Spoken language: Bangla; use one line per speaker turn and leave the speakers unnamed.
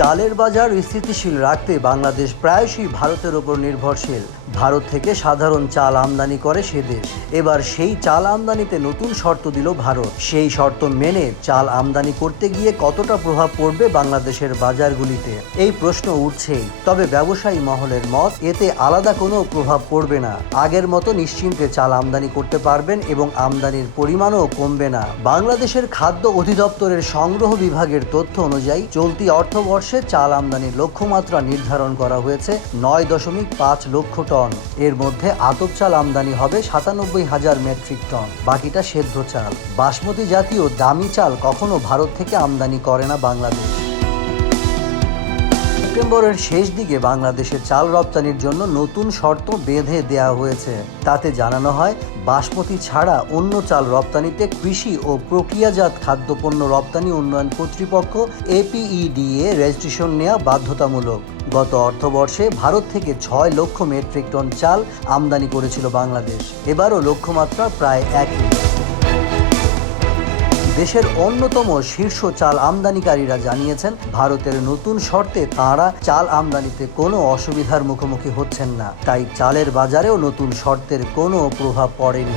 চালের বাজার স্থিতিশীল রাখতে বাংলাদেশ প্রায়শই ভারতের ওপর নির্ভরশীল। ভারত থেকে সাধারণ চাল আমদানি করে সে দেশ। এবার সেই চাল আমদানিতে নতুন শর্ত দিল ভারত। সেই শর্ত মেনে চাল আমদানি করতে গিয়ে কতটা প্রভাব পড়বে বাংলাদেশের বাজারগুলিতে? এই প্রশ্ন উঠছেই। তবে ব্যবসায়ী মহলের মত, এতে আলাদা কোনো প্রভাব পড়বে না। আগের মতো নিশ্চিন্তে চাল আমদানি করতে পারবেন এবং আমদানির পরিমাণও কমবে না। বাংলাদেশের খাদ্য অধিদপ্তরের সংগ্রহ বিভাগের তথ্য অনুযায়ী, চলতি অর্থবর্ষে চাল আমদানির লক্ষ্যমাত্রা নির্ধারণ করা হয়েছে নয় দশমিক পাঁচ লক্ষ টন। এর মধ্যে আতপ চাল আমদানি হবে সাতানব্বই হাজার মেট্রিক টন। বাকিটা সেদ্ধ চাল। বাসমতি জাতীয় দামি চাল কখনো ভারত থেকে আমদানি করে না বাংলাদেশ। সেপ্টেম্বরের শেষ দিকে বাংলাদেশের চাল রপ্তানির জন্য নতুন শর্ত বেঁধে দেওয়া হয়েছে। তাতে জানানো হয়, বাসমতি ছাড়া অন্য চাল রপ্তানিতে কৃষি ও প্রক্রিয়াজাত খাদ্যপণ্য রপ্তানি উন্নয়ন কর্তৃপক্ষ এপিইডিএ রেজিস্ট্রেশন নেওয়া বাধ্যতামূলক। গত অর্থবর্ষে ভারত থেকে ছয় লক্ষ মেট্রিক টন চাল আমদানি করেছিল বাংলাদেশ। এবারও লক্ষ্যমাত্রা প্রায় একই। দেশের অন্যতম শীর্ষ চাল আমদানিকারীরা জানিয়েছেন, ভারতের নতুন শর্তে তাঁরা চাল আমদানিতে কোনো অসুবিধার মুখোমুখি হচ্ছেন না। তাই চালের বাজারেও নতুন শর্তের কোনো প্রভাব পড়েনি।